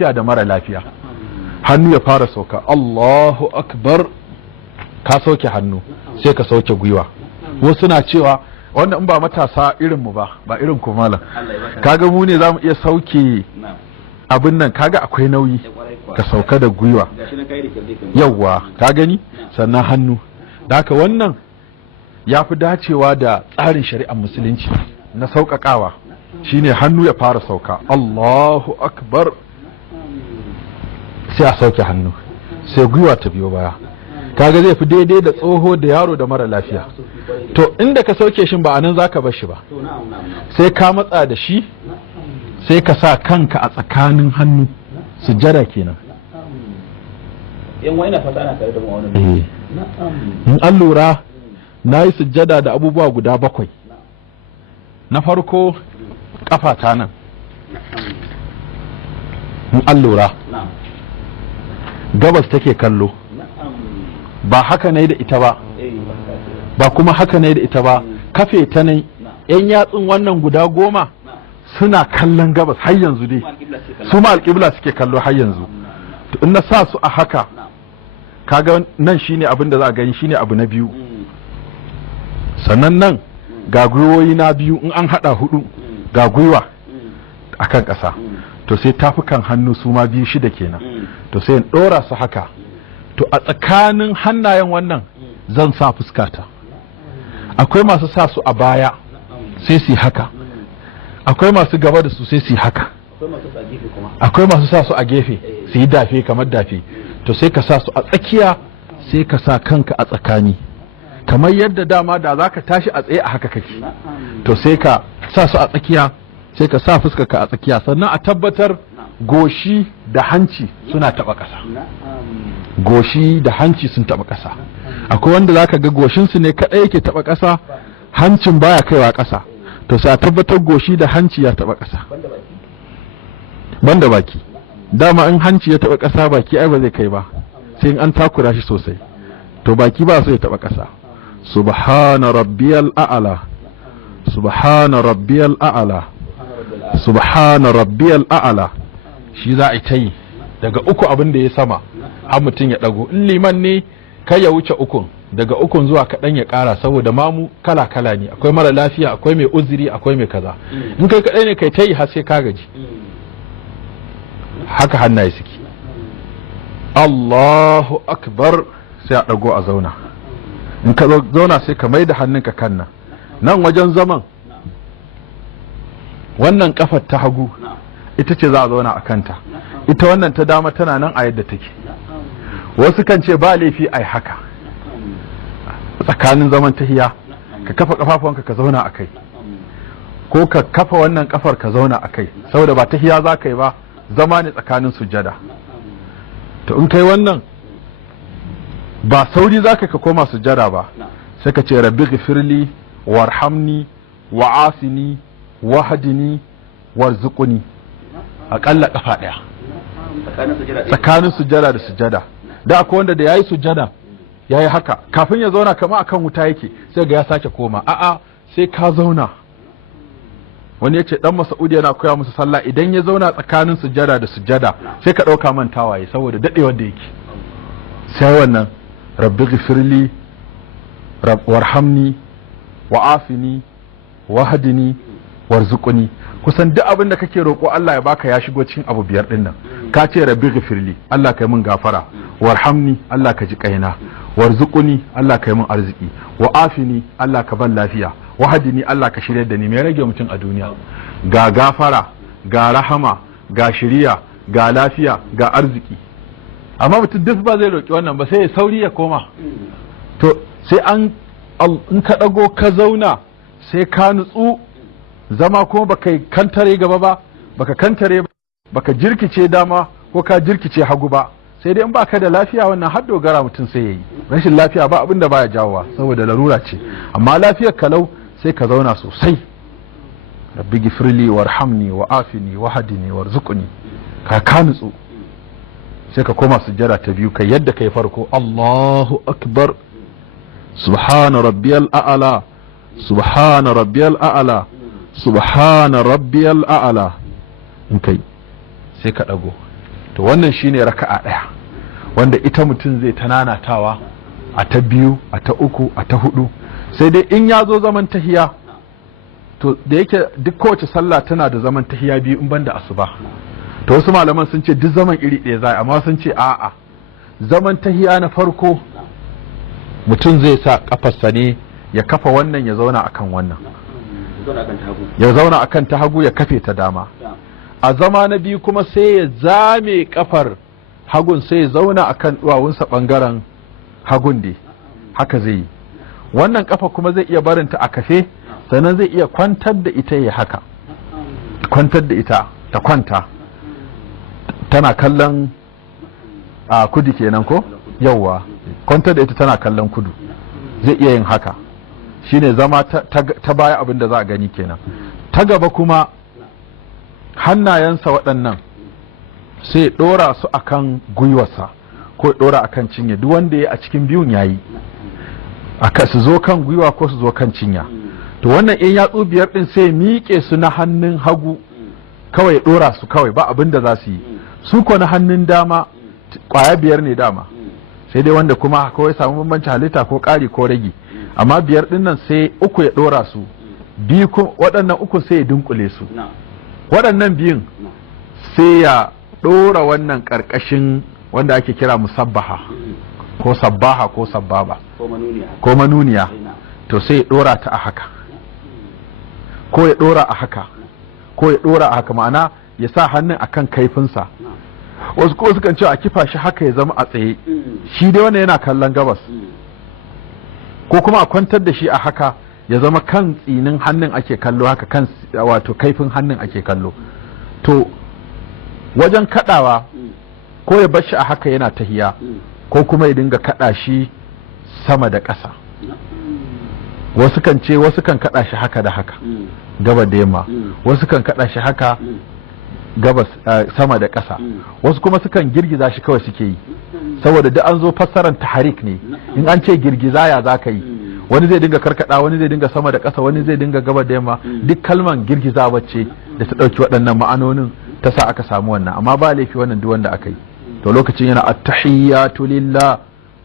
lafiya da mara lafiya. Hannu ya fara sauka, Allahu akbar, ka sauke hannu sai ka sauke gwiwa. Wasu na cewa wannan in ba matasa irin mu ba irin ku malam, kaga mu ne zamu iya sauke abin nan, kaga akwai nauyi ka sauka da gwiwa, yawwa ka gani, sannan hannu. Da haka wannan ya fi dacewa da tsarin shari'ar musulunci na sauƙaƙawa, shine hannu ya fara sauka, Allahu akbar, sai a sauke hannu sai gwiwa ta biyo baya. Kaga zai fi daidai da tsoho da yaro da mara lafiya. To inda ka sauke shi ba anan zaka bar shi ba, sai ka matsa da shi, sai ka sa kanka a tsakanin hannu, sujjada kenan. In an lura na yi sujjada da abubuwa guda 7. Na farko kafata nan, in an lura gabas take kallo, ba haka ne da ita ba, ba kuma haka ne da ita ba, kafe ta nan, yan yatsun wannan guda 10 suna kallon gabas har yanzu dai, su ma alƙibla suke kallo har yanzu. To in na sa su a haka, kaga nan shine abin da za a gani, shine abu na biyu. Sannan nan ga gwiwoyi na biyu, in an hada 4 ga gwiwa akan ƙasa, to sai tafukan hannu su ma biyu 6 kenan, to sai in ɗora su haka. To a tsakanin hannayen wannan zan sa fuskata. Akwai masu sa su a baya sai su haka, akwai masu gaba da su sai su haka, akwai masu sa su a gefe su yi dafe kamar dafe. To sai ka sa su a tsakiya, sai ka sa kanka a tsakani, kamar yadda dama da za ka tashi a tsaye a haka kake. To sai ka sa su a tsakiya, sai ka sa fuskarka a tsakiya, sannan a tabbatar goshi da hanci suna taɓa ƙasa. Goshi da hanci sun taɓa ƙasa. Akwai wanda za ka ga goshinsu ne kaɗai yake taɓa ƙasa, hancin baya kaiwa ƙasa. To sai a tabbatar goshi da hanci ya taɓa ƙasa, banda baki. Dama in hanci ya taɓa ƙasa, baki ai ba zai kai ba, sai in an takura shi sosai. To baki ba so ya taɓa ƙasa. Subhana rabbiyal a'la, subhana rabbiyal a'la, subhana rabbiyal a'la, shi za a yi ta yi daga 3 abin da ya sama har mutum ya ɗago. In liman ne kai ya wuce 3, daga 3 zuwa kaɗan ya ƙara, saboda mamu kala kala ne, akwai mara lafiya, akwai mai uzuri, akwai mai kaza. In kai kaɗai ne kai ta yi har sai ka gaji. Haka hannaye suke. Allahu akbar, sai a ɗago a zauna. In ka zauna sai ka mai da hannunka kan nan wajen zaman, wannan kafar ta hagu ita ce za a zauna a kanta, ita wannan ta dama tana nan a yadda take. Wasu kan ce ba laifi ai haka tsakanin zaman tahiya, ka kafa kafafuwanka ka zauna a kai, ko ka kafa wannan kafar ka zauna a kai, saboda ba tahiya za ka yi ba, zama ne tsakanin sujjada. To in kai wannan ba sauri za ka koma sujjada ba, sai ka ce rabbi ghfirli warhamni wa'afini wahdini warzuqni, aƙalla kafa ɗaya tsakanin sujjada da sujjada. Da akwai wanda da yayi sujjada yayi haka, kafin ya zauna kama akan wuta yake, sai ga ya sake koma. A'a, sai ka zauna. Wani ya ce dan Mas'ud yana koya musu sallah, idan ya zauna tsakanin sujjada da sujjada sai ka ɗauka mantawa saboda daɗewar da yake. Sai wannan rabbi ghfirli warhamni wa'afini wahdini warzuqni, kusan duk abin da kake roƙo Allah ya baka ya shigo cikin abu 5 din nan. Ka ce rabbi ghfirli, Allah kai min gafara, warhamni, Allah ka ji kaina, warzuqni, Allah kai min arziki, wa'afini, Allah ka ban lafiya, wahdini, Allah ka shirye da ni. Me rage mutum a duniya? Ga gafara, ga rahama, ga shiriya, ga lafiya, ga arziki. Amma mutum duk ba zai roƙi wannan ba, sai ya sauri ya koma. To sai in ka ɗago ka zauna, sai ka nutsu, zama kuma baka kantare gaba ba, baka kantare ba, baka jirkice dama ko ka jirkice hagu ba. Sai dai in baka da lafiya, wannan har dogara mutum sai yayi. Rashin lafiya ba abin da baya jawowa, saboda larura ce. Amma lafiyar kalau sai ka zauna sosai. Rabbi gifirli warhamni wa'afini wahdini warzuqni, ka nutsu, sai ka koma sujjada ta biyu kai yadda kai farko. Allahu akbar, subhana rabbiyal a'la, subhana rabbiyal a'la, subhana rabbiyal a'la. In kai sai ka dago, to wannan shine raka'a ɗaya wanda ita mutum zai ta nanatawa a ta biyu a ta uku a ta hudu, sai dai in ya zo zaman tahiya to da yake duk kowace sallah tana da zaman tahiya biyu in banda asuba, to wasu malaman sun ce duk zaman iri ɗaya zai, amma sun ce a'a zaman tahiya na farko mutum zai sa kafarsa ne ya kafa wannan ya zauna akan wannan, ya zauna akan ta hagu ya kafe ta dama. A zama na biyu kuma sai ya zame kafar hagun sai ya zauna akan duwawunsa bangaren hagun dai haka zai yi. Wannan kafa kuma zai iya barinta a kafe, sannan zai iya kwantar da ita ya haka, kwantar da ita ta kwanta tana kallon a kudu kenan ko yawwa, kwantar da ita tana kallon kudu zai iya yin haka, shine zama ta baya abin da za a gani kenan. Ta gaba kuma hannayensa waɗannan sai ɗora su akan gwiwarsa ko ɗora akan cinya, duk wanda ya a cikin biyun yayi, aka su zo kan gwiwa ko su zo kan cinya. To wannan in yatsu biyar din sai miƙe su na hannun hagu kawai ɗora su kawai ba abin da za su yi, su ko na hannun dama ƙwaya biyar ne dama, sai dai wanda kuma kawai samu bambanci halitta ko ƙari ko rage, amma biyar din nan sai uku ya ɗora su, biyu waɗannan uku sai ya dunkule su, waɗannan biyun sai ya ɗora wannan ƙarƙashin wanda ake kira musabbaha ko sabbaha ko sabbaba ko manuniya, to sai ya ɗora ta a haka ko ya ɗora a haka ko ya ɗora a haka, ma'ana ya sa hannun akan kaifinsa. Wasu ko sukan ce a kifa shi haka ya zama a tsaye, shi dai wannan yana kallon gabas, ko kuma a kwantar da shi a haka ya zama kan tsinin hannun ake kallo haka, kan wato kaifin hannun ake kallo. To wajen kadawa ko ya bar shi a haka yana tahiya, ko kuma ya dinga kada shi sama da ƙasa. Wasu kan ce wasu kan kada shi haka da haka gaba da yamma, wasu kan kada shi haka gabas sama da ƙasa, wasu kuma sukan girgiza shi kawai suke yi, saboda duk an zo fassarar taharik ne. In an ce girgiza ya za ka yi, wani zai dinga karkada, wani zai dinga sama da ƙasa, wani zai dinga gaba da yamma, duk kalman girgiza wacce da ta ɗauki waɗannan ma'anonin ta sa aka samu wannan, amma ba laifi wannan duk wanda aka yi. To lokacin yana at-tahiyyatu lillah,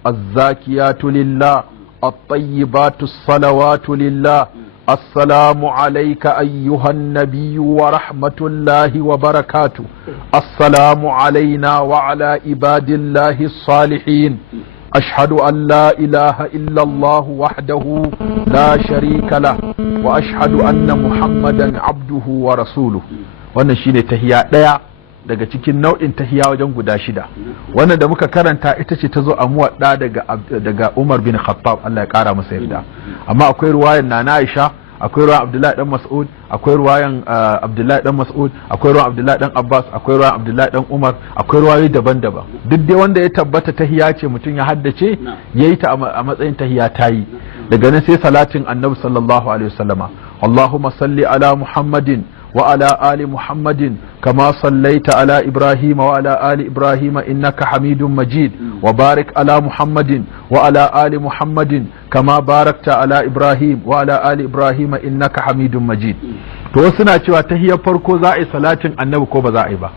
az-zakiyatu lillah, at-tayyibatu salawatu lillah, السلام عليك أيها النبي ورحمة الله وبركاته، السلام علينا وعلى عباد الله الصالحين، أشهد أن لا إله إلا الله وحده لا شريك له وأشهد أن محمدا عبده ورسوله. wannan shine tahiya daya daga cikin nau'in tahiya wajen guda shida. Wannan da muka karanta ita ce ta zo a muwadda daga Umar bin Khattab, Allah ya kara masa yarda. Amma akwai ruwayan Nana Aisha, akwai ruwayan Abdullahi dan Mas'ud, akwai ruwayan Abdullahi dan Mas'ud, akwai ruwayan Abdullahi dan Abbas, akwai ruwayan Abdullahi dan Umar, akwai ruwayoyi daban-daban. Duk dai wanda ya tabbata tahiya ce mutum ya haddace yayi ta a matsayin tahiya tayi. Daga nan sai salatin Annabi sallallahu alaihi wasallama, Allahumma salli ala Muhammadin وعلى آل محمد كما صليت على إبراهيم وعلى آل إبراهيم إنك حميد مجيد وبارك على محمد وعلى آل محمد كما باركت على إبراهيم وعلى آل إبراهيم إنك حميد مجيد. to wasu na cewa tahiyar farko za a yi salatin annabi ko ba za a yi ba,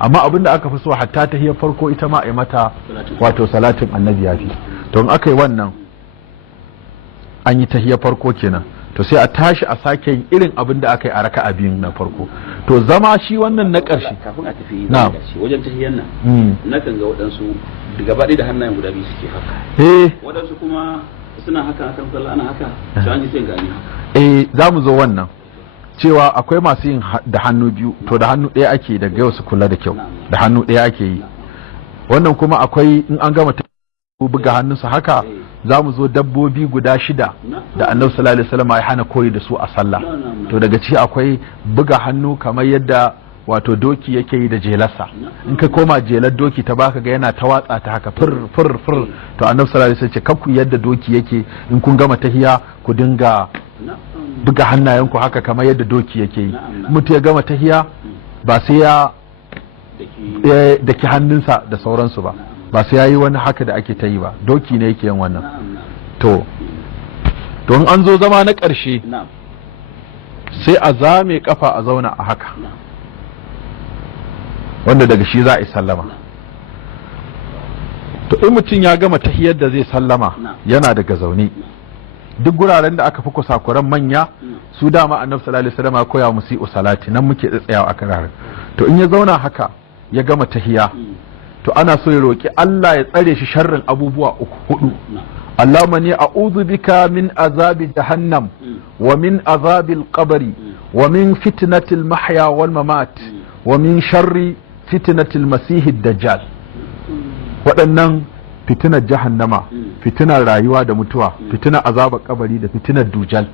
amma abinda aka fi so hatta tahiyar farko ita ma a yi mata wato salatin annabi ya fi. to in aka yi wannan an yi tahiyar farko kenan, to sai a tashi a sake yin irin abin da aka yi a raka'a biyun na farko. To zama shi wannan na ƙarshe kafin a tafi wajen tahiyyar nan na kan ga waɗansu gaba ɗaya da hannayen guda biyu suke haka, waɗansu kuma suna haka akan sallah ana haka, shi an ji sai gani haka. Za mu zo wannan cewa akwai masu yin da hannu biyu, to da hannu ɗaya ake, daga yau su kula da kyau, da hannu ɗaya ake yi. Wannan kuma akwai in an gama buga hannunsa haka, za mu zo dabbobi guda shida da annabi sallallahu alaihi wasallam ya hana koyi da su a sallah. To daga ciki akwai buga hannu kamar yadda wato doki yake yi da jelarsa, in ka koma jelar doki ta baka ga yana ta watsa ta haka fir fir fir, to annabi sallallahu alaihi wasallam ce kakku yadda doki yake, in kun gama tahiya ku dinga buga hannayenku haka kamar yadda doki yake yi. Mutum ya gama tahiya ba sai ya daki hannunsa da sauransu ba, ba sai yayi wani haka da ake ta yi ba, doki ne yake yin wannan. To in an zo zama na ƙarshe sai a zame kafa a zauna a haka, wanda daga shi za a yi sallama. to in mutum ya gama tahiyar da zai sallama yana daga zaune duk guraren da aka fi kusakuran manya su dama annabi sallallahu alaihi wasallam ya koya musu salati nan muke tsayawa a kararin to in ya zauna haka ya gama tahiya to ana so ya roki Allah ya tsare shi sharrin abubuwa hudu Allahumma ni a'udhu bika min azabi jahannam wa min azabil qabri wa min fitnatil mahya wal mamat wa min sharri fitnatil masihid dajjal. Waɗannan fitinar jahannama, fitinar rayuwa da mutuwa, fitinar azabar kabari da fitinar dujal,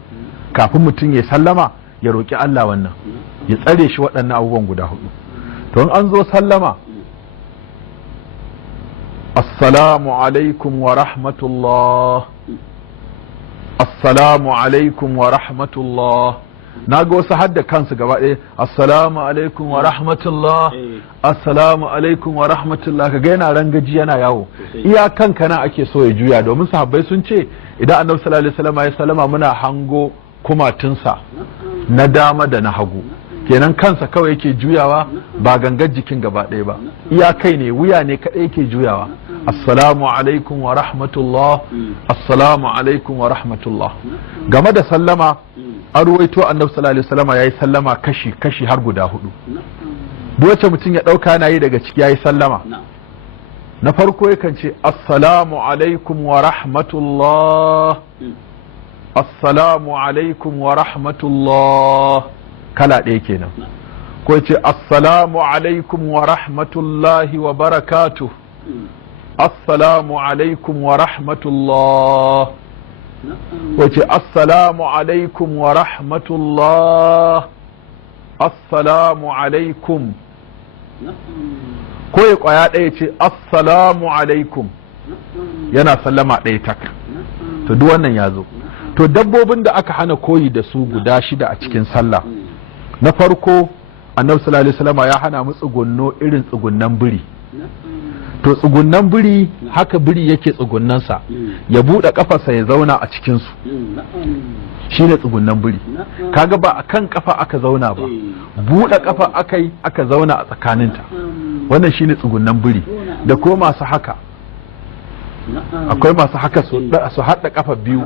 kafin mutum ya sallama ya roki Allah wannan ya tsare shi waɗannan abubuwan guda hudu. To in an zo sallama, assalamu alaikum wa rahmatullah, assalamu alaikum wa rahmatullah. Na ga wasu hadda kansu gaba ɗaya, assalamu alaikum wa rahmatullah, assalamu alaikum wa rahmatullah, kaga yana rangaji yana yawo. Iya kanka na ake so ya juya, domin sahabbai sun ce idan annabi sallallahu alaihi wasallam ya salama muna hango kumatunsa na dama da na hagu, kenan kansa kawai yake juyawa ba gangar jikin gaba ɗaya ba, iya kai ne, wuya ne kaɗai yake juyawa. Assalamu alaikum wa rahmatullah, assalamu alaikum wa rahmatullah. Game da sallama an ruwaito annabi sallallahu alaihi wasallam yayi sallama kashi har guda hudu. Duk wacce mutum ya dauka yana yi daga ciki yayi sallama. Na farko yakan ce assalamu alaikum wa rahmatullah, assalamu alaikum wa rahmatullah, kala ɗaya kenan. Ko ya ce assalamu alaikum wa rahmatullahi wa barakatuh, assalamu alaikum wa rahmatullah. Wace assalamu alaikum wa rahmatullah, assalamu alaikum. Ko ya kwaya ɗaya ce assalamu alaikum, yana sallama ɗaya tak. To duk wannan ya zo. To dabbobin da aka hana koyi da su guda 6 a cikin sallah, na farko annabi sallallahu alaihi wasallam ya hana mu tsugunno irin tsugunnan biri. To tsugunnan biri haka biri yake tsugunnansa, ya buɗe kafarsa ya zauna a cikinsu, shi ne tsugunnan biri. Kaga ba a kan kafa aka zauna ba, buɗe kafa aka zauna a tsakaninta, wannan shi ne tsugunnan biri. Da ko masu haka, akwai masu haka su haɗa kafa biyu,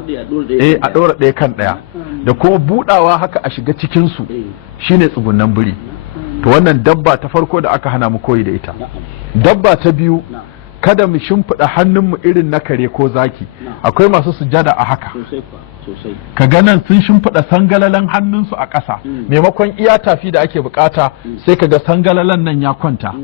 a ɗora ɗaya kan ɗaya, da kuma buɗawa haka a shiga cikinsu, shi ne tsugunnan biri. To wannan dabba ta farko da aka hana mu koyi da ita. Dabba ta biyu, kada mu shimfiɗa hannunmu irin na kare ko zaki. Akwai masu sujada a haka, ka ganan sun shimfiɗa sangalalan hannunsu a ƙasa, maimakon iya tafi da ake bukata sai ka ga sangalalan nan ya kwanta,